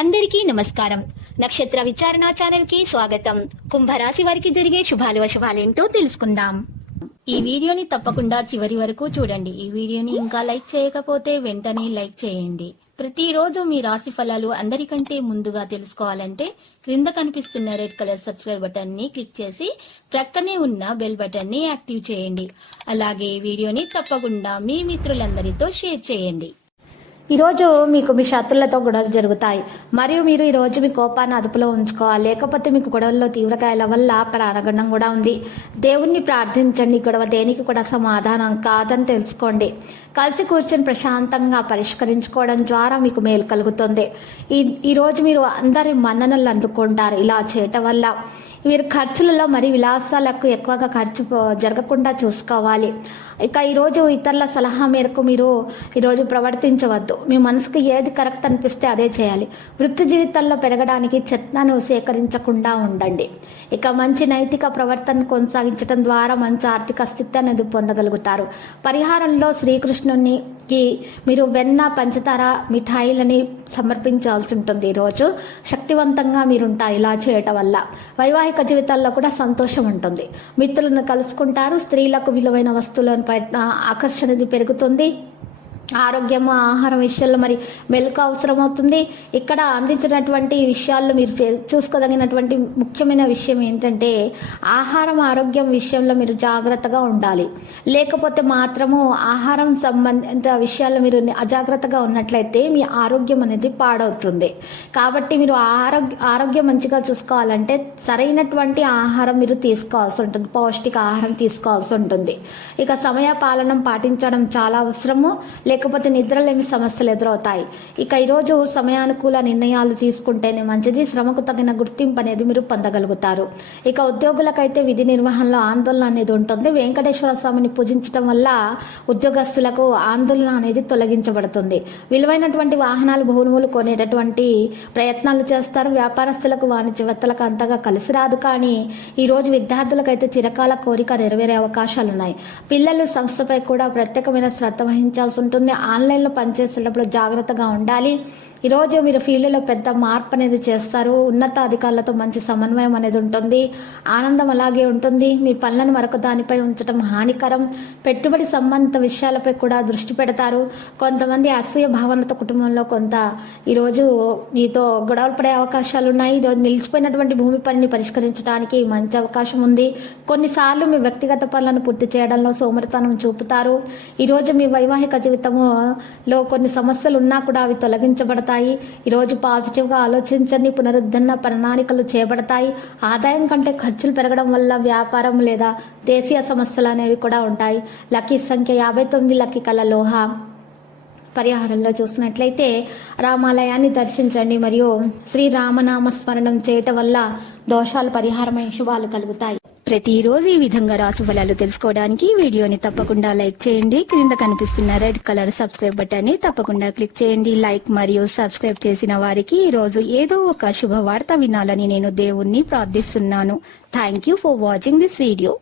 అందరికీ నమస్కారం. నక్షత్ర విచారణ ఛానల్ కి స్వాగతం. కుంభరాశి వారికి జరిగే శుభాలు అశుభాలేంటో తెలుసుకుందాం. ఈ వీడియోని తప్పకుండా చివరి వరకు చూడండి. ఈ వీడియోని ఇంకా లైక్ చేయకపోతే వెంటనే లైక్ చేయండి. ప్రతిరోజు మీ రాశి ఫలాలు అందరికంటే ముందుగా తెలుసుకోవాలంటే క్రింద కనిపిస్తున్న రెడ్ కలర్ సబ్స్క్రైబ్ బటన్ ని క్లిక్ చేసి ప్రక్కనే ఉన్న బెల్ బటన్ ని యాక్టివ్ చేయండి. అలాగే ఈ వీడియోని తప్పకుండా మీ మిత్రులందరితో షేర్ చేయండి. ఈరోజు మీకు మీ శత్రులతో గొడవలు జరుగుతాయి మరియు మీరు ఈరోజు మీ కోపాన్ని అదుపులో ఉంచుకోవాలి. లేకపోతే మీకు గొడవల్లో తీవ్రకాయల వల్ల ప్రాణగండం కూడా ఉంది. దేవుణ్ణి ప్రార్థించండి. గొడవ దేనికి కూడా సమాధానం కాదని తెలుసుకోండి. కలిసి కూర్చొని ప్రశాంతంగా పరిష్కరించుకోవడం ద్వారా మీకు మేలు కలుగుతుంది. ఈరోజు మీరు అందరి మన్ననలు అందుకుంటారు. ఇలా చేయటం వల్ల మీరు ఖర్చులలో మరి విలాసాలకు ఎక్కువగా ఖర్చు జరగకుండా చూసుకోవాలి. ఇక ఈరోజు ఇతరుల సలహా మేరకు మీరు ఈరోజు ప్రవర్తించవద్దు. మీ మనసుకు ఏది కరెక్ట్ అనిపిస్తే అదే చేయాలి. వృత్తి జీవితంలో పెరగడానికి చెత్తను సేకరించకుండా ఉండండి. ఇక మంచి నైతిక ప్రవర్తన కొనసాగించడం ద్వారా మంచి ఆర్థిక స్థితి అనేది పొందగలుగుతారు. పరిహారంలో శ్రీకృష్ణునికి మీరు వెన్న, పంచదార, మిఠాయిలని సమర్పించాల్సి ఉంటుంది. ఈరోజు శక్తివంతంగా మీరుంటారు ఇలా చేయటం వల్ల. వైవాహిక జీవితాల్లో కూడా సంతోషం ఉంటుంది. మిత్రులను కలుసుకుంటారు. స్త్రీలకు విలువైన వస్తువులను పైన ఆకర్షణ పెరుగుతుంది. ఆరోగ్యము, ఆహారం విషయాల్లో మరి మెలకు అవసరం అవుతుంది. ఇక్కడ అందించినటువంటి విషయాల్లో మీరు చూసుకోదగినటువంటి ముఖ్యమైన విషయం ఏంటంటే ఆహారం, ఆరోగ్యం విషయంలో మీరు జాగ్రత్తగా ఉండాలి. లేకపోతే మాత్రము ఆహారం సంబంధిత విషయాల్లో మీరు అజాగ్రత్తగా ఉన్నట్లయితే మీ ఆరోగ్యం అనేది పాడవుతుంది. కాబట్టి మీరు ఆరోగ్యం మంచిగా చూసుకోవాలంటే సరైనటువంటి ఆహారం మీరు తీసుకోవాల్సి ఉంటుంది. పౌష్టిక ఆహారం తీసుకోవాల్సి ఉంటుంది. ఇక సమయ పాలన పాటించడం చాలా అవసరము. లేకపోతే నిద్రలేని సమస్యలు ఎదురవుతాయి. ఇక ఈరోజు సమయానుకూల నిర్ణయాలు తీసుకుంటేనే మంచిది. శ్రమకు తగిన గుర్తింపు అనేది మీరు పొందగలుగుతారు. ఇక ఉద్యోగులకైతే విధి నిర్వహణలో ఆందోళన అనేది ఉంటుంది. వెంకటేశ్వర స్వామిని పూజించడం వల్ల ఉద్యోగస్తులకు ఆందోళన అనేది తొలగించబడుతుంది. విలువైనటువంటి వాహనాలు, భూములు కొనేటటువంటి ప్రయత్నాలు చేస్తారు. వ్యాపారస్తులకు, వాణిజ్యవేత్తలకు అంతగా కలిసి రాదు. కానీ ఈరోజు విద్యార్థులకైతే చిరకాల కోరిక నెరవేరే అవకాశాలు ఉన్నాయి. పిల్లలు సంస్థపై కూడా ప్రత్యేకమైన శ్రద్ధ వహించాల్సి ఉంటుంది. ఆన్లైన్లో పనిచేసేటప్పుడు జాగ్రత్తగా ఉండాలి. ఈరోజు మీరు ఫీల్డ్లో పెద్ద మార్పు అనేది చేస్తారు. ఉన్నత అధికారులతో మంచి సమన్వయం అనేది ఉంటుంది. ఆనందం అలాగే ఉంటుంది. మీ పనులను మరొక దానిపై ఉంచడం హానికరం. పెట్టుబడి సంబంధిత విషయాలపై కూడా దృష్టి పెడతారు. కొంతమంది అసూయ భావనతో కుటుంబంలో కొంత ఈరోజు మీతో గొడవలు పడే అవకాశాలు ఉన్నాయి. ఈరోజు నిలిచిపోయినటువంటి భూమి పనిని పరిష్కరించడానికి మంచి అవకాశం ఉంది. కొన్నిసార్లు మీ వ్యక్తిగత పనులను పూర్తి చేయడంలో సోమరితనం చూపుతారు. ఈరోజు మీ వైవాహిక జీవితంలో కొన్ని సమస్యలు ఉన్నా కూడా అవి తొలగించబడతాయి. ఈరోజు పాజిటివ్గా ఆలోచించండి. పునరుద్ధరణ ప్రణాళికలు చేపడతాయి. ఆదాయం కంటే ఖర్చులు పెరగడం వల్ల వ్యాపారం లేదా దేశీయ సమస్యలు అనేవి కూడా ఉంటాయి. లక్కీ సంఖ్య 59. లక్కీ కలర్ లోహ. పరిహారంలో చూసినట్లయితే రామాలయాన్ని దర్శించండి మరియు శ్రీరామనామ స్మరణం చేయటం వల్ల దోషాలు పరిహారమై శుభాలు కలుగుతాయి. ప్రతిరోజు ఈ విధంగా రాశి ఫలాలు తెలుసుకోవడానికి వీడియోని తప్పకుండా లైక్ చేయండి. క్రింద కనిపిస్తున్న రెడ్ కలర్ సబ్స్క్రైబ్ బటన్ ని తప్పకుండా క్లిక్ చేయండి. లైక్ మరియు సబ్స్క్రైబ్ చేసిన వారికి ఈ రోజు ఏదో ఒక శుభవార్త వినాలని నేను దేవుణ్ణి ప్రార్థిస్తున్నాను. Thank you for watching this video.